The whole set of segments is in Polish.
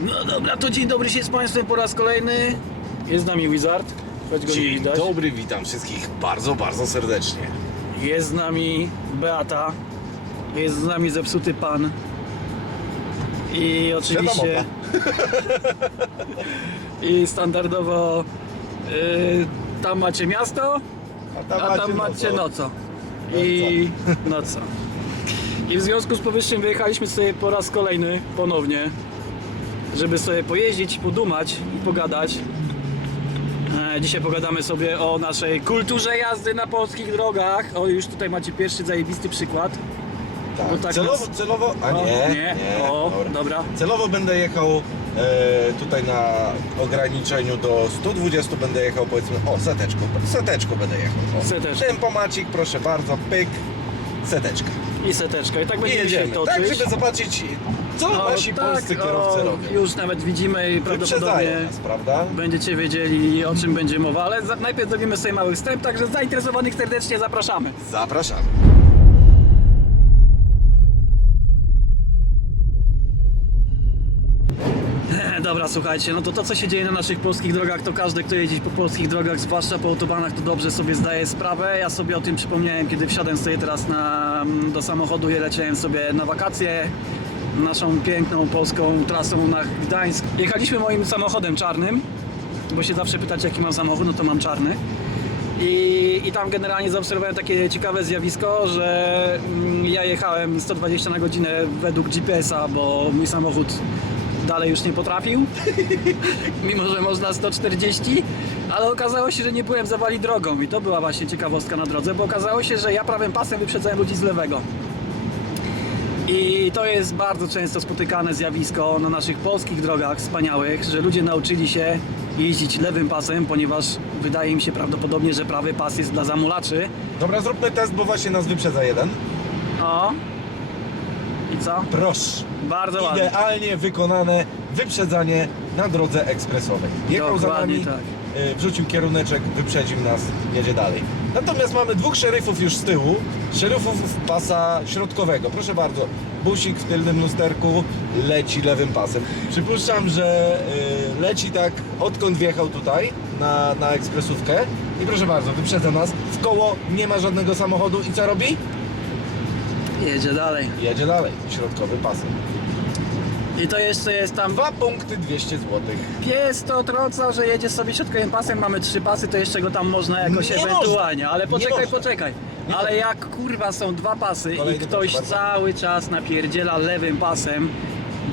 No dobra, to dzień dobry się z Państwem po raz kolejny. Jest z nami Wizard, choć go nie Dzień widać. dobry, witam wszystkich bardzo, bardzo serdecznie. Jest z nami Beata. Jest z nami zepsuty pan. I oczywiście. I standardowo y, tam macie miasto, a tam macie noco. I noco. I w związku z powyższym wyjechaliśmy sobie po raz kolejny ponownie, żeby sobie pojeździć, podumać i pogadać. E, Dzisiaj pogadamy sobie o naszej kulturze jazdy na polskich drogach. O, już tutaj macie pierwszy zajebisty przykład. Tak. Tak celowo, nas- celowo, a O, nie, nie. O, dobra. Celowo będę jechał e, tutaj na ograniczeniu do 120 będę jechał powiedzmy, o seteczko, seteczko będę jechał. O. Seteczko. Tempomacik, proszę bardzo, pyk, seteczka. I seteczka. I tak I będziemy jedziemy, się toczyć. tak żeby zobaczyć co O, nasi polscy kierowcy o, robią. Już nawet widzimy i prawdopodobnie Wyprzedzają nas, prawda? będziecie wiedzieli o czym będzie mowa, ale za, najpierw zrobimy sobie mały wstęp, także zainteresowanych serdecznie zapraszamy. Zapraszamy. Dobra, słuchajcie, no to to co się dzieje na naszych polskich drogach, to każdy, kto jeździ po polskich drogach, zwłaszcza po autobanach, to dobrze sobie zdaje sprawę. Ja sobie o tym przypomniałem, kiedy wsiadłem sobie teraz na, do samochodu i leciałem sobie na wakacje naszą piękną polską trasą na Gdańsk. Jechaliśmy moim samochodem czarnym, bo się zawsze pytacie jaki mam samochód, no to mam czarny. I, I tam generalnie zaobserwowałem takie ciekawe zjawisko, że mm, ja jechałem 120 na godzinę według GPS-a, bo mój samochód dalej już nie potrafił, mimo że można 140, ale okazało się, że nie byłem zawali drogą i to była właśnie ciekawostka na drodze, bo okazało się, że ja prawym pasem wyprzedzałem ludzi z lewego. I to jest bardzo często spotykane zjawisko na naszych polskich drogach wspaniałych, że ludzie nauczyli się jeździć lewym pasem, ponieważ wydaje im się prawdopodobnie, że prawy pas jest dla zamulaczy. Dobra, zróbmy test, bo właśnie nas wyprzedza jeden. O! I co? Proszę. Bardzo ładnie. Idealnie wykonane wyprzedzanie na drodze ekspresowej. Jechał za Dokładnie nami, tak. y, wrzucił kieruneczek, wyprzedził nas, jedzie dalej. Natomiast mamy dwóch szeryfów już z tyłu, szeryfów pasa środkowego. Proszę bardzo, busik w tylnym lusterku leci lewym pasem. Przypuszczam, że y, leci tak odkąd wjechał tutaj na, na ekspresówkę i proszę bardzo, wyprzedza nas. W koło nie ma żadnego samochodu i co robi? Jedzie dalej. Jedzie dalej, środkowy pasem. I to jeszcze jest tam Dwa punkty 200 zł. Pies to troca, że jedzie sobie środkowym pasem, mamy trzy pasy, to jeszcze go tam można jakoś Nie ewentualnie, można. ale Nie poczekaj, można. poczekaj. Nie ale można. jak kurwa są dwa pasy i Kolejny ktoś proszę bardzo. cały czas napierdziela lewym pasem,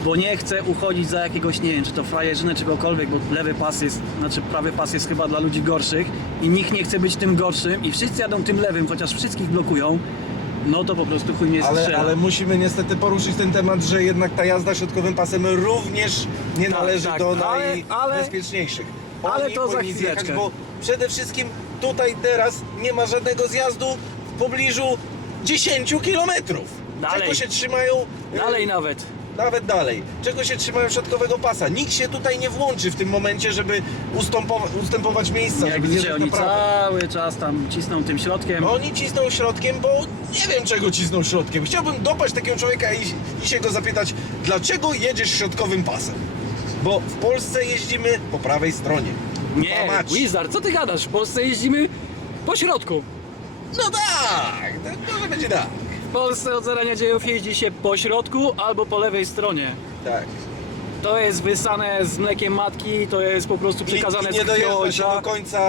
bo nie chce uchodzić za jakiegoś, nie wiem, czy to frajerzynę, czy kogokolwiek, bo lewy pas jest, znaczy prawy pas jest chyba dla ludzi gorszych i nikt nie chce być tym gorszym i wszyscy jadą tym lewym, chociaż wszystkich blokują, no to po prostu chuj mnie Ale, strzela. ale musimy niestety poruszyć ten temat, że jednak ta jazda środkowym pasem również nie Tak, należy tak, do ale- ale- najbezpieczniejszych. ale to za powinni zjechać, chwileczkę. bo przede wszystkim tutaj teraz nie ma żadnego zjazdu w pobliżu 10 kilometrów. Dalej. Czego się trzymają? y, Dalej nawet. Nawet dalej. Czego się trzymają środkowego pasa? Nikt się tutaj nie włączy w tym momencie, żeby ustępować, ustępować miejsca, Jak żeby widzicie, oni cały czas tam cisną tym środkiem. Oni cisną środkiem, bo nie wiem czego cisną środkiem. Chciałbym dopaść takiego człowieka i, i się go zapytać, dlaczego jedziesz środkowym pasem? Bo w Polsce jeździmy po prawej stronie. Nie. Wizard, co ty gadasz? W Polsce jeździmy po środku. No tak, to może będzie tak. W Polsce od zarania dziejów jeździ się po środku albo po lewej stronie. Tak. To jest wysane z mlekiem matki, to jest po prostu I, przekazane i nie z dojeżdża się ojca. do końca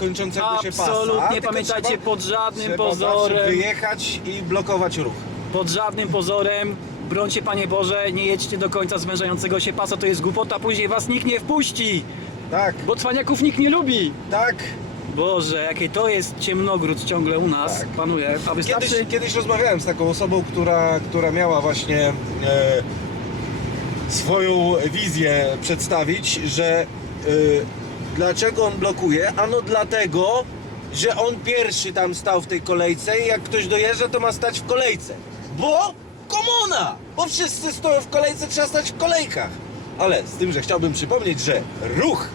kończącego się pasa. Absolutnie, tylko pamiętajcie, trzeba- pod żadnym trzeba zawsze pozorem, wyjechać i blokować ruch. pod żadnym pozorem, brońcie Panie Boże, nie jedźcie do końca zwężającego się pasa, to jest głupota, później Was nikt nie wpuści, Tak, bo cwaniaków nikt nie lubi. tak. Boże, jakie to jest ciemnogród ciągle u nas Tak. panuje, a wystarczy... Kiedyś, kiedyś rozmawiałem z taką osobą, która, która miała właśnie e, swoją wizję przedstawić, że e, dlaczego on blokuje? Ano dlatego, że on pierwszy tam stał w tej kolejce i jak ktoś dojeżdża, to ma stać w kolejce. Bo komuna! Bo wszyscy stoją w kolejce, trzeba stać w kolejkach. Ale z tym, że chciałbym przypomnieć, że ruch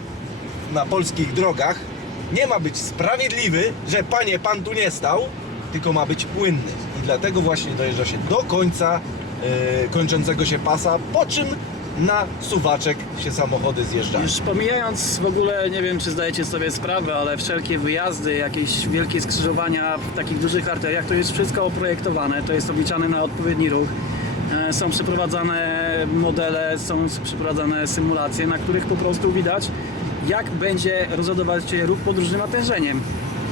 na polskich drogach nie ma być sprawiedliwy, że panie, pan tu nie stał, tylko ma być płynny. I dlatego właśnie dojeżdża się do końca e, kończącego się pasa, po czym na suwaczek się samochody zjeżdżają. Już pomijając w ogóle, nie wiem czy zdajecie sobie sprawę, ale wszelkie wyjazdy, jakieś wielkie skrzyżowania w takich dużych arteriach, to jest wszystko oprojektowane, to jest obliczane na odpowiedni ruch. E, Są przeprowadzane modele, są przeprowadzane symulacje, na których po prostu widać, jak będzie rozładować się ruch pod różnym natężeniem.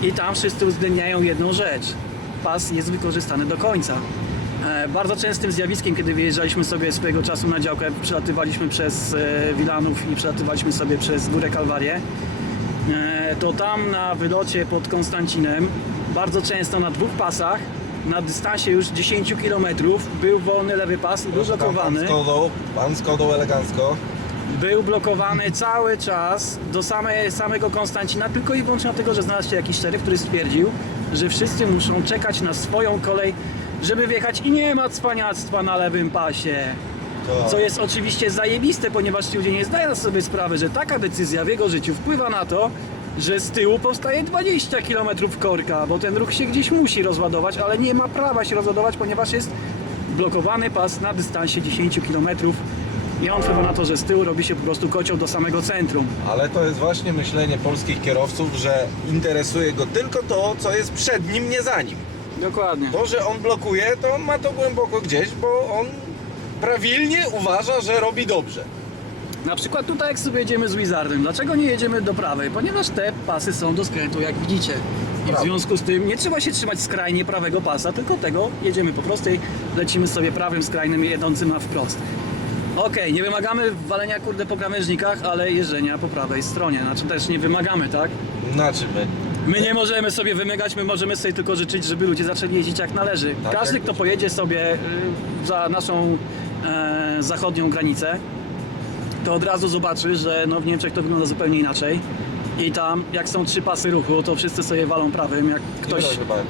I tam wszyscy uwzględniają jedną rzecz. Pas jest wykorzystany do końca. E, Bardzo częstym zjawiskiem, kiedy wyjeżdżaliśmy sobie swojego czasu na działkę, przelatywaliśmy przez e, Wilanów i przelatywaliśmy sobie przez Górę Kalwarię, e, to tam na wylocie pod Konstancinem bardzo często na dwóch pasach na dystansie już 10 km był wolny lewy pas i był Pan blokowany. pan z kodą elegancko. Był blokowany cały czas do samego Konstancina, tylko i wyłącznie dlatego, że znalazł się jakiś szeryf, który stwierdził, że wszyscy muszą czekać na swoją kolej, żeby wjechać i nie ma cwaniactwa na lewym pasie. To, Co jest oczywiście zajebiste, ponieważ ci ludzie nie zdają sobie sprawy, że taka decyzja w jego życiu wpływa na to, że z tyłu powstaje 20 km korka, bo ten ruch się gdzieś musi rozładować, ale nie ma prawa się rozładować, ponieważ jest blokowany pas na dystansie 10 km i on wpływa na to, że z tyłu robi się po prostu kocioł do samego centrum. Ale to jest właśnie myślenie polskich kierowców, że interesuje go tylko to, co jest przed nim, nie za nim. Dokładnie. To, że on blokuje, to on ma to głęboko gdzieś, bo on prawilnie uważa, że robi dobrze. Na przykład tutaj jak sobie jedziemy z Wizardem, dlaczego nie jedziemy do prawej? Ponieważ te pasy są do skrętu, jak widzicie. I w związku z tym nie trzeba się trzymać skrajnie prawego pasa, tylko tego jedziemy po prostej, lecimy sobie prawym skrajnym jedącym na wprost. Okej, nie wymagamy walenia kurde po krawężnikach, ale jeżdżenia po prawej stronie. Znaczy też nie wymagamy, tak? Znaczy my. My nie możemy sobie wymagać, my możemy sobie tylko życzyć, żeby ludzie zaczęli jeździć jak należy. Tak, Każdy, jak kto pojedzie sobie y, za naszą e, zachodnią granicę, to od razu zobaczy, że no w Niemczech to wygląda zupełnie inaczej. I tam, jak są trzy pasy ruchu, to wszyscy sobie walą prawym. Jak ktoś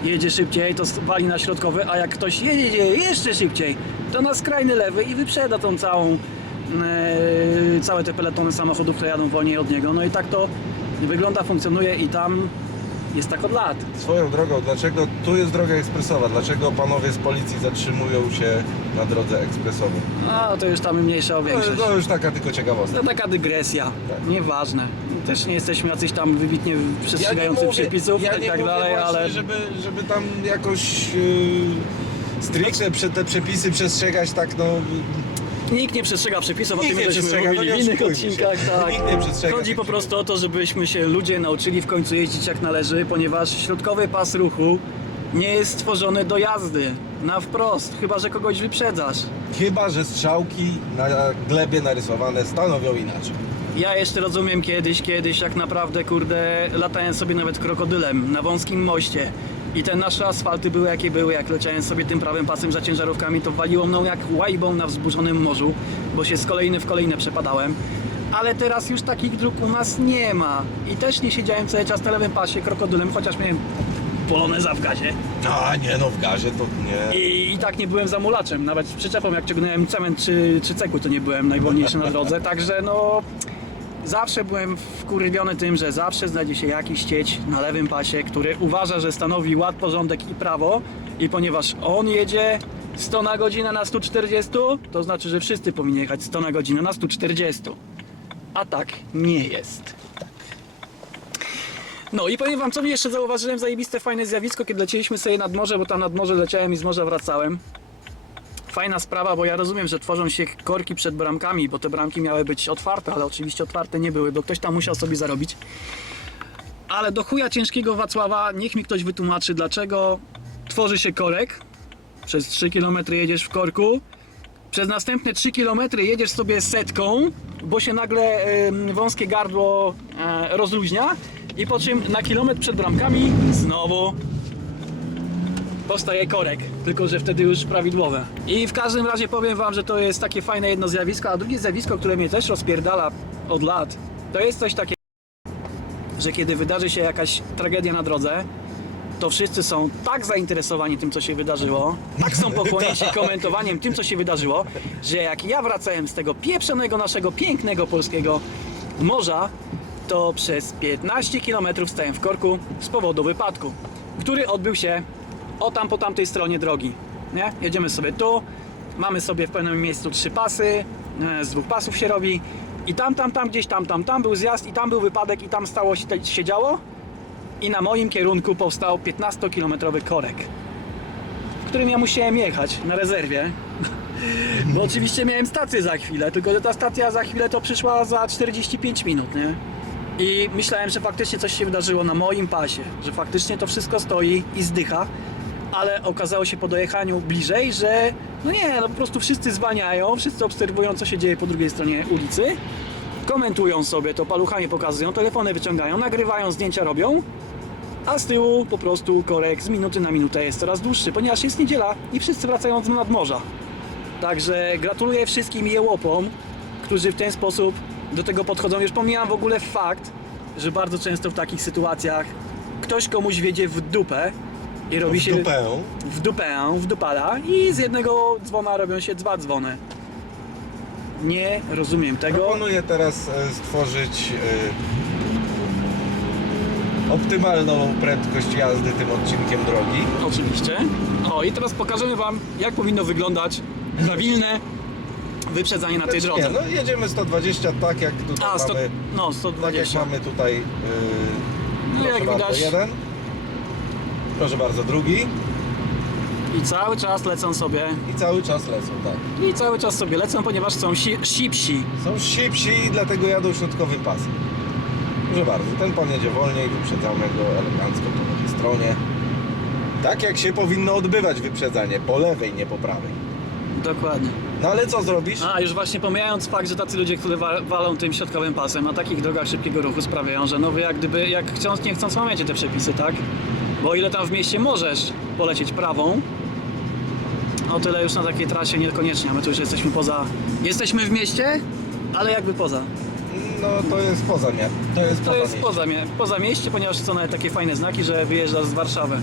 jedzie szybciej, to wali na środkowy, a jak ktoś jedzie jeszcze szybciej, to na skrajny lewy i wyprzeda tą całą, e, całe te peletony samochodów, które jadą wolniej od niego. No i tak to wygląda, funkcjonuje i tam jest tak od lat. Swoją drogą, dlaczego tu jest droga ekspresowa? Dlaczego panowie z policji zatrzymują się na drodze ekspresowej? A to już tam mniejsza o To, większość. to już taka tylko ciekawostka. To taka dygresja, Tak. nieważne. Też nie jesteśmy jacyś tam wybitnie przestrzegający przepisów ja i nie tak mówię dalej, właśnie, ale żeby, żeby tam jakoś yy, stricte prze, te przepisy przestrzegać tak no... nikt nie przestrzega przepisów, Nikt o nie tym żeśmy przestrzega, mówili no w nie innych oszukujmy się. odcinkach. Tak. Nikt nie przestrzega Chodzi po prostu o to, żebyśmy się ludzie nauczyli w końcu jeździć jak należy, ponieważ środkowy pas ruchu nie jest stworzony do jazdy na wprost, chyba że kogoś wyprzedzasz. Chyba, że strzałki na glebie narysowane stanowią inaczej. Ja jeszcze rozumiem kiedyś, kiedyś jak naprawdę, kurde, latałem sobie nawet krokodylem na wąskim moście i te nasze asfalty były jakie były, jak leciałem sobie tym prawym pasem za ciężarówkami, to waliło mną jak łajbą na wzburzonym morzu, bo się z kolejny w kolejne przepadałem. Ale teraz już takich dróg u nas nie ma i też nie siedziałem cały czas na lewym pasie krokodylem, chociaż miałem poloneza w gazie A nie no, w gazie to nie. i, i tak nie byłem zamulaczem, nawet z przyczepą jak ciągnąłem cement czy, czy cekły to nie byłem najwolniejszy na drodze, także no zawsze byłem wkurwiony tym, że zawsze znajdzie się jakiś cieć na lewym pasie, który uważa, że stanowi ład, porządek i prawo i ponieważ on jedzie 100 na godzinę na 140, to znaczy, że wszyscy powinni jechać 100 na godzinę na 140. A tak nie jest. No i powiem wam, co jeszcze zauważyłem, zajebiste, fajne zjawisko, kiedy lecieliśmy sobie nad morze, bo tam nad morze leciałem i z morza wracałem. Fajna sprawa, bo ja rozumiem, że tworzą się korki przed bramkami, bo te bramki miały być otwarte, ale oczywiście otwarte nie były, bo ktoś tam musiał sobie zarobić. Ale do chuja ciężkiego Wacława, niech mi ktoś wytłumaczy, dlaczego tworzy się korek, przez 3 km jedziesz w korku, przez następne 3 km jedziesz sobie setką, bo się nagle em, wąskie gardło e, rozluźnia i po czym na kilometr przed bramkami znowu powstaje korek, tylko że wtedy już prawidłowe. I w każdym razie powiem wam, że to jest takie fajne jedno zjawisko, a drugie zjawisko, które mnie też rozpierdala od lat, to jest coś takiego, że kiedy wydarzy się jakaś tragedia na drodze, to wszyscy są tak zainteresowani tym, co się wydarzyło, tak są pochłonięci komentowaniem tym, co się wydarzyło, że jak ja wracałem z tego pieprzonego naszego pięknego polskiego morza, to przez 15 km stałem w korku z powodu wypadku, który odbył się o tam po tamtej stronie drogi. Nie? Jedziemy sobie tu, mamy sobie w pewnym miejscu trzy pasy, e, z dwóch pasów się robi i tam, tam, tam, gdzieś tam, tam, tam był zjazd i tam był wypadek i tam stało się, się działo i na moim kierunku powstał 15-kilometrowy korek, w którym ja musiałem jechać na rezerwie. Bo oczywiście miałem stację za chwilę, tylko że ta stacja za chwilę to przyszła za 45 minut, nie? I myślałem, że faktycznie coś się wydarzyło na moim pasie, że faktycznie to wszystko stoi i zdycha, ale okazało się po dojechaniu bliżej, że no nie, no po prostu wszyscy zwalniają, wszyscy obserwują co się dzieje po drugiej stronie ulicy, komentują sobie to, paluchami pokazują, telefony wyciągają, nagrywają, zdjęcia robią, a z tyłu po prostu korek z minuty na minutę jest coraz dłuższy, ponieważ jest niedziela i wszyscy wracają z nadmorza. Także gratuluję wszystkim jełopom, którzy w ten sposób do tego podchodzą. Już pomijam w ogóle fakt, że bardzo często w takich sytuacjach ktoś komuś wiedzie w dupę i robi w się dupę. w dupę, w dupala i z jednego dzwona robią się dwa dzwony. Nie rozumiem tego. Proponuję teraz e, stworzyć e, optymalną prędkość jazdy tym odcinkiem drogi. Oczywiście. O i teraz pokażemy Wam, jak powinno wyglądać prawilne wyprzedzanie na tej Znaczy drodze. Nie, no jedziemy 120 tak jak tutaj A, sto, mamy. no Tak jak 120. mamy tutaj. Yy, No, jak widać- jeden. Proszę bardzo, drugi. I cały czas lecą sobie. I cały czas lecą, tak. I cały czas sobie lecą, ponieważ są si- sipsi. Są szybsi i dlatego jadą środkowym pasem. Proszę bardzo, ten pan jedzie wolniej, wyprzedzamy go elegancko po lewej stronie. Tak jak się powinno odbywać wyprzedzanie, po lewej, nie po prawej. Dokładnie. No ale co zrobisz? A, już właśnie pomijając fakt, że tacy ludzie, którzy wa- walą tym środkowym pasem na takich drogach szybkiego ruchu sprawiają, że no wy jak gdyby, jak chcąc nie chcąc łamiecie te przepisy, tak? Bo o ile tam w mieście możesz polecieć prawą, o tyle już na takiej trasie niekoniecznie, a my tu już jesteśmy poza... Jesteśmy w mieście, ale jakby poza. No to jest poza nie. To jest To poza jest mieście. poza, mie- poza mieście, ponieważ są nawet takie fajne znaki, że wyjeżdżasz z Warszawy.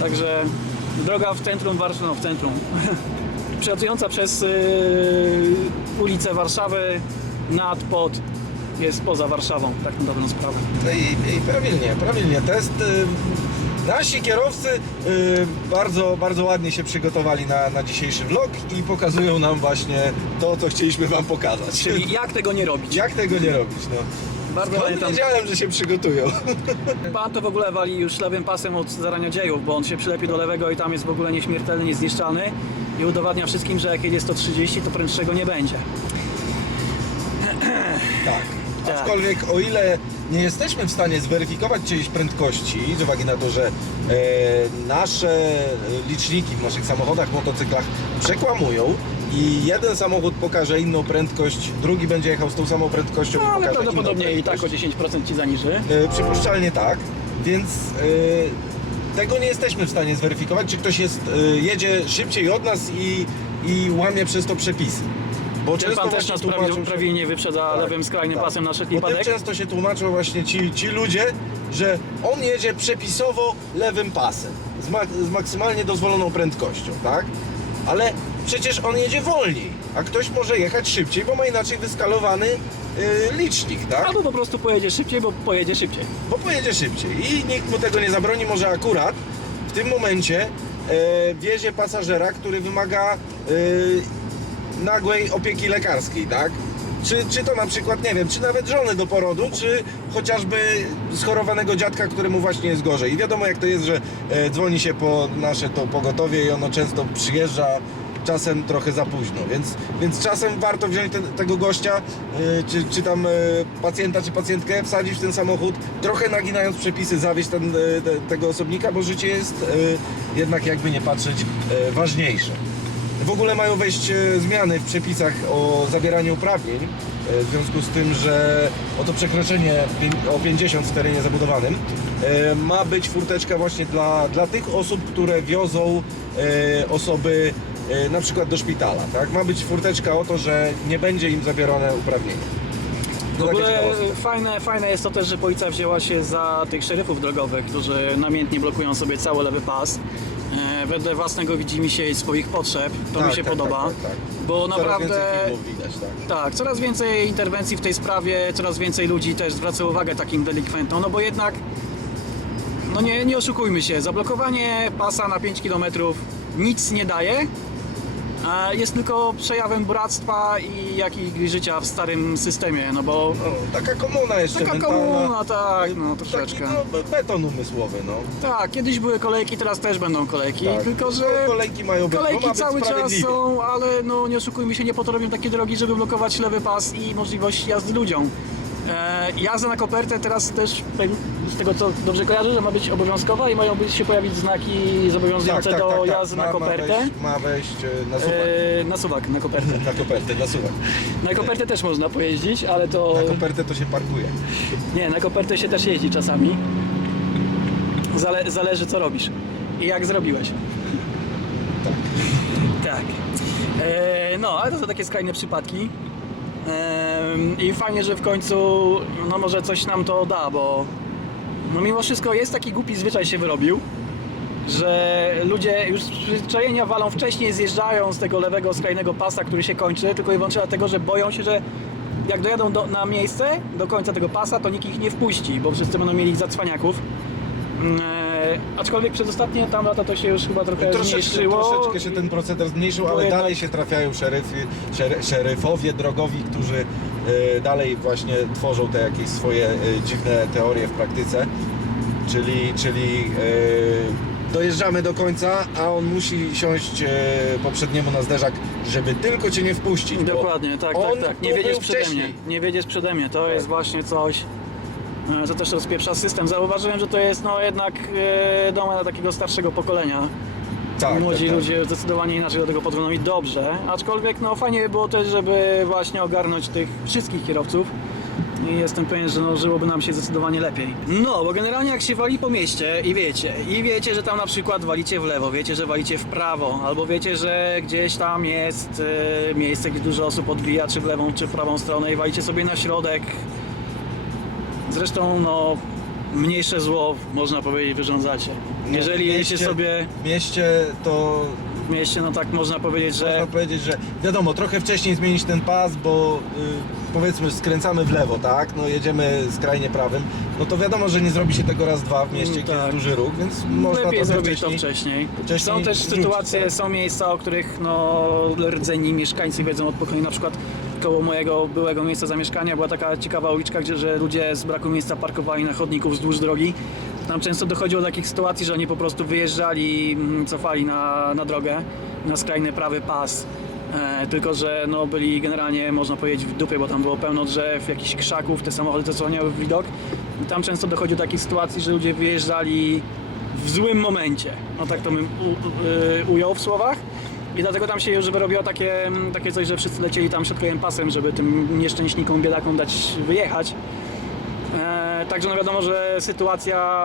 Także droga w centrum Warszawy, no w centrum, przelatująca przez yy, ulicę Warszawy nad pod jest poza Warszawą, tak na dobrą sprawę. No i, i prawilnie, prawilnie. Test. Y, nasi kierowcy y, bardzo, bardzo ładnie się przygotowali na, na dzisiejszy vlog i pokazują nam właśnie to, co chcieliśmy wam pokazać. Czyli jak tego nie robić? Jak tego nie robić? No. Bardzo Skąd ładnie tam. wiedziałem, że się przygotują. Pan to w ogóle wali już lewym pasem od zarania dziejów, bo on się przylepi do lewego i tam jest w ogóle nieśmiertelny, niezniszczalny i udowadnia wszystkim, że jak jedzie 130, to prędszego nie będzie. Tak. Tak. Aczkolwiek o ile nie jesteśmy w stanie zweryfikować czyjejś prędkości, z uwagi na to, że e, nasze liczniki w naszych samochodach, motocyklach przekłamują i jeden samochód pokaże inną prędkość, drugi będzie jechał z tą samą prędkością No, i ale pokaże prawdopodobnie inną i tak o prędkość. 10% ci zaniży. E, przypuszczalnie tak, więc e, tego nie jesteśmy w stanie zweryfikować, czy ktoś jest, e, jedzie szybciej od nas i, i łamie przez to przepisy. Bo Ten pan też właśnie nas tłumaczą się- prawidłnie wyprzedza tak, lewym skrajnym tak. pasem na Bo padek. często się tłumaczą właśnie ci, ci ludzie, że on jedzie przepisowo lewym pasem z, mak- z maksymalnie dozwoloną prędkością, tak? Ale przecież on jedzie wolniej, a ktoś może jechać szybciej, bo ma inaczej wyskalowany yy, licznik, tak? Albo po prostu pojedzie szybciej, bo pojedzie szybciej. Bo pojedzie szybciej i nikt mu tego nie zabroni, może akurat w tym momencie e, wiezie pasażera, który wymaga e, nagłej opieki lekarskiej, tak? Czy, czy to na przykład, nie wiem, czy nawet żony do porodu, czy chociażby schorowanego dziadka, któremu właśnie jest gorzej. I wiadomo jak to jest, że e, dzwoni się po nasze to pogotowie i ono często przyjeżdża czasem trochę za późno, więc, więc czasem warto wziąć ten, tego gościa, e, czy, czy tam e, pacjenta, czy pacjentkę, wsadzić w ten samochód, trochę naginając przepisy, zawieźć ten, te, tego osobnika, bo życie jest e, jednak jakby nie patrzeć ważniejsze. W ogóle mają wejść e, zmiany w przepisach o zabieraniu uprawnień e, w związku z tym, że oto przekroczenie o 50 w terenie zabudowanym e, ma być furteczka właśnie dla, dla tych osób, które wiozą osoby na przykład do szpitala. Tak? Ma być furteczka o to, że nie będzie im zabierane uprawnienia. W ogóle fajne, fajne jest to też, że policja wzięła się za tych szeryfów drogowych, którzy namiętnie blokują sobie cały lewy pas. E, Wedle własnego widzimy się i swoich potrzeb. To mi Tak, się tak, podoba. tak, tak, tak. Bo Coraz naprawdę. więcej filmów widać, tak. Tak, coraz więcej interwencji w tej sprawie, coraz więcej ludzi też zwraca uwagę takim delikwentom, no bo jednak, no nie, nie oszukujmy się, zablokowanie pasa na 5 km nic nie daje, jest tylko przejawem bractwa i jakiegoś życia w starym systemie, no bo No, taka komuna jeszcze taka mentalna. komuna, tak, no Taki troszeczkę. no, beton umysłowy, no. Tak, kiedyś były kolejki, teraz też będą kolejki, Tak. tylko że Kolejki mają być, no, kolejki ma być cały czas sprawiedliwie. są, ale no nie oszukujmy się, nie po to robią takie drogi, żeby blokować lewy pas i możliwość jazdy ludziom. E, jazda na kopertę teraz też, z tego co dobrze kojarzę, że ma być obowiązkowa i mają być się pojawić znaki zobowiązujące do jazdy ma, na kopertę. Ma wejść, ma wejść e, na suwak. E, na suwak, na kopertę. Na kopertę, na suwak. Na kopertę też można pojeździć, ale to... Na kopertę to się parkuje. Nie, na kopertę się też jeździ czasami. Zale, zależy co robisz i jak zrobiłeś. Tak. E, no, ale to są takie skrajne przypadki. I fajnie, że w końcu, no może coś nam to da, bo no mimo wszystko jest taki głupi zwyczaj się wyrobił, że ludzie już z przyzwyczajenia walą wcześniej zjeżdżają z tego lewego skrajnego pasa, który się kończy, tylko i wyłącznie dlatego, że boją się, że jak dojadą do, na miejsce, do końca tego pasa, to nikt ich nie wpuści, bo wszyscy będą mieli ich za cwaniaków. Aczkolwiek przez ostatnie tam lata to się już chyba trochę Troszeczkę, zmniejszyło. troszeczkę się ten proceder zmniejszył, ale jednak- dalej się trafiają szeryfy, szer, szeryfowie drogowi, którzy e, dalej właśnie tworzą te jakieś swoje e, dziwne teorie w praktyce. Czyli, czyli e, dojeżdżamy do końca, a on musi siąść e, poprzedniemu na zderzak, żeby tylko cię nie wpuścić. bo Dokładnie, tak, on tak, tak. Nie tu wiedziesz był przede wcześniej. mnie. Nie wiedziesz przede mnie. To jest właśnie coś, e, co też rozpieprza system. Zauważyłem, że to jest no jednak e, domena takiego starszego pokolenia. Tak, Młodzi tak, tak. ludzie zdecydowanie inaczej do tego podchodzą i dobrze. Aczkolwiek no fajnie by było też, żeby właśnie ogarnąć tych wszystkich kierowców. I jestem pewien, że no, żyłoby nam się zdecydowanie lepiej. No, bo generalnie jak się wali po mieście i wiecie, i wiecie, że tam na przykład walicie w lewo, wiecie, że walicie w prawo, albo wiecie, że gdzieś tam jest e, miejsce, gdzie dużo osób odbija, czy w lewą, czy w prawą stronę i walicie sobie na środek. Zresztą, no, mniejsze zło, można powiedzieć, wyrządzacie. Jeżeli W jedziecie mieście- sobie W mieście to w mieście, no tak można powiedzieć, że Można powiedzieć, że wiadomo, trochę wcześniej zmienić ten pas, bo y, powiedzmy skręcamy w lewo, tak? No jedziemy skrajnie prawym, no to wiadomo, że nie zrobi się tego raz dwa w mieście, Mm, tak. jest duży ruch, więc można lepiej to zrobić to wcześniej. wcześniej. Są też wrzucić, sytuacje, tak. są miejsca, o których no, rdzeni mieszkańcy wiedzą od. Na przykład koło mojego byłego miejsca zamieszkania była taka ciekawa uliczka, gdzie że ludzie z braku miejsca parkowali na chodniku wzdłuż drogi. Tam często dochodziło do takich sytuacji, że oni po prostu wyjeżdżali, mm, cofali na, na drogę, na skrajny prawy pas. E, tylko, że no, byli generalnie, można powiedzieć, w dupie, bo tam było pełno drzew, jakichś krzaków, te samochody zasłaniały widok. I tam często dochodzi do takich sytuacji, że ludzie wyjeżdżali w złym momencie. No tak to bym u, u, y, ujął w słowach. I dlatego tam się już wyrobiło takie, mm, takie coś, że wszyscy lecieli tam krajem pasem, żeby tym nieszczęśnikom, biedakom dać wyjechać. E, także no wiadomo, że sytuacja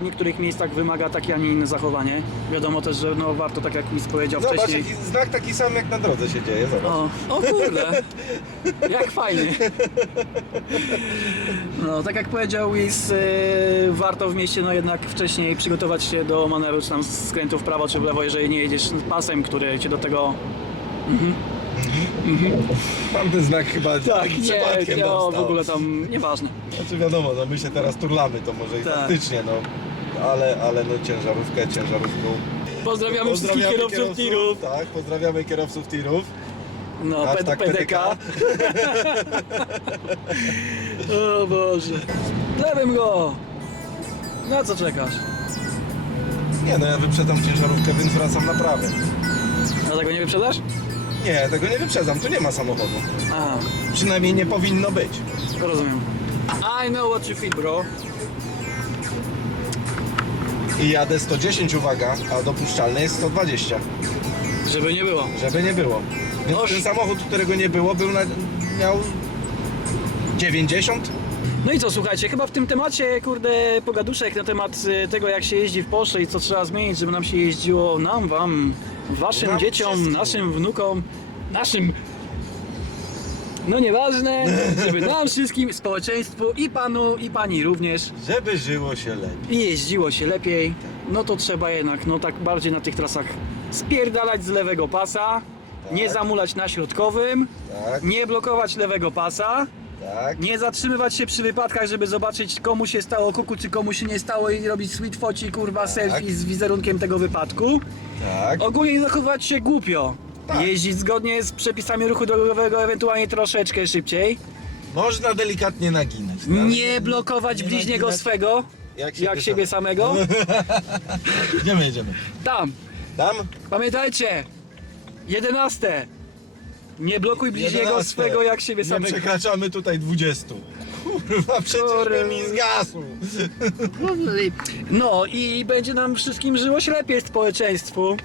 w niektórych miejscach wymaga takie, a nie inne zachowanie. Wiadomo też, że no warto, tak jak mi powiedział Zobacz, wcześniej. jaki znak taki sam jak na drodze się dzieje, zobacz. O, o kurde, jak fajnie. No, tak jak powiedział Wiz, y, warto w mieście no jednak wcześniej przygotować się do manewru, czy tam skrętu w prawo, czy w lewo, jeżeli nie jedziesz pasem, który cię do tego... Mam ten znak chyba Tak, nie, przypadkiem no, dostał. w ogóle tam nieważne. Znaczy wiadomo, no my się teraz turlamy, to może i Tak. faktycznie, no. Ale, ale no ciężarówkę, ciężarówką. Pozdrawiamy, wszystkich kierowców tirów. Tak, pozdrawiamy kierowców tirów. No, P- Hashtag PDK. o Boże. Lewym go! Na co czekasz? Nie no, ja wyprzedzam ciężarówkę, więc wracam na prawe. A tego nie wyprzedasz? Nie, tego nie wyprzedzam, tu nie ma samochodu. A, Przynajmniej nie powinno być. rozumiem. I know what you feel, bro. I jadę 110, uwaga, a dopuszczalne jest 120, Żeby nie było. żeby nie było. Więc Oż. ten samochód, którego nie było, był na, miał 90? No i co, słuchajcie, chyba w tym temacie, kurde, pogaduszek na temat y, tego, jak się jeździ w Porsche i co trzeba zmienić, żeby nam się jeździło, nam, wam, waszym Nam dzieciom, wszystkim. naszym wnukom, naszym... No nieważne, żeby nam wszystkim, społeczeństwu i panu, i pani również Żeby żyło się lepiej. i jeździło się lepiej, no to trzeba jednak, no tak bardziej na tych trasach spierdalać z lewego pasa, nie Tak. zamulać na środkowym, Tak, nie blokować lewego pasa, tak. nie zatrzymywać się przy wypadkach, żeby zobaczyć komu się stało kuku, czy komu się nie stało i robić sweet foci, kurwa, selfie z wizerunkiem tego wypadku. Tak. Ogólnie nie zachowywać się głupio. Tak. jeździć zgodnie z przepisami ruchu drogowego, ewentualnie troszeczkę szybciej, Można delikatnie naginać. tak? nie blokować nie bliźniego naginać. swego, Jak jak siebie samego. Jedziemy, jedziemy. Tam, Tam? pamiętajcie, 11. Nie blokuj bliźniego 11. swego jak siebie Nie samego. przekraczamy tutaj 20. Kurwa, przecież mi zgasł. No i będzie nam wszystkim żyło się lepiej społeczeństwu.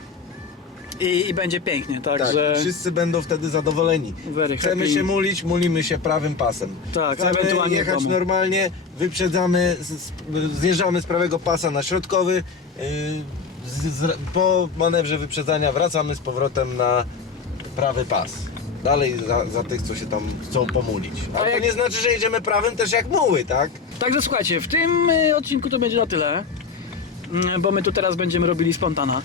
I, I będzie pięknie, Tak, także. wszyscy będą wtedy zadowoleni. Very Chcemy happy. się mulić, mulimy się prawym pasem. Tak, Chcemy ewentualnie w jechać domu. normalnie, wyprzedzamy, z- z- zjeżdżamy z prawego pasa na środkowy. yy, Z, z, po manewrze wyprzedzania wracamy z powrotem na prawy pas. Dalej za, za tych, co się tam chcą pomulić. A Ale to jak- nie znaczy, że jedziemy prawym też jak muły, tak? Także słuchajcie, w tym y, odcinku to będzie na tyle. Mm, Bo my tu teraz będziemy robili spontana.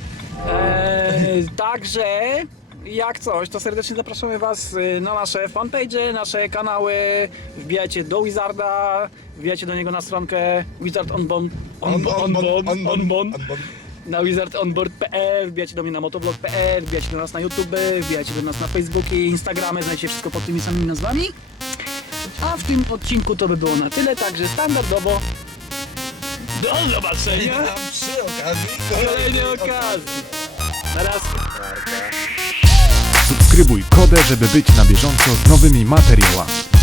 Eee, także jak coś, to serdecznie zapraszamy Was y, na nasze fanpage, nasze kanały. Wbijajcie do Wizarda, wbijajcie do niego na stronkę Wizard on Bond. On, on, on, on, on, on, na wizardonboard.pl, wbijajcie do mnie na motovlog.pl, wbijajcie do nas na YouTube, wbijajcie do nas na Facebooki, Instagramy, znajdziecie wszystko pod tymi samymi nazwami. A w tym odcinku to by było na tyle, także standardowo do zobaczenia Przy okazji kolejnej okazji. Na raz. Subskrybuj Kodę, żeby być na bieżąco z nowymi materiałami.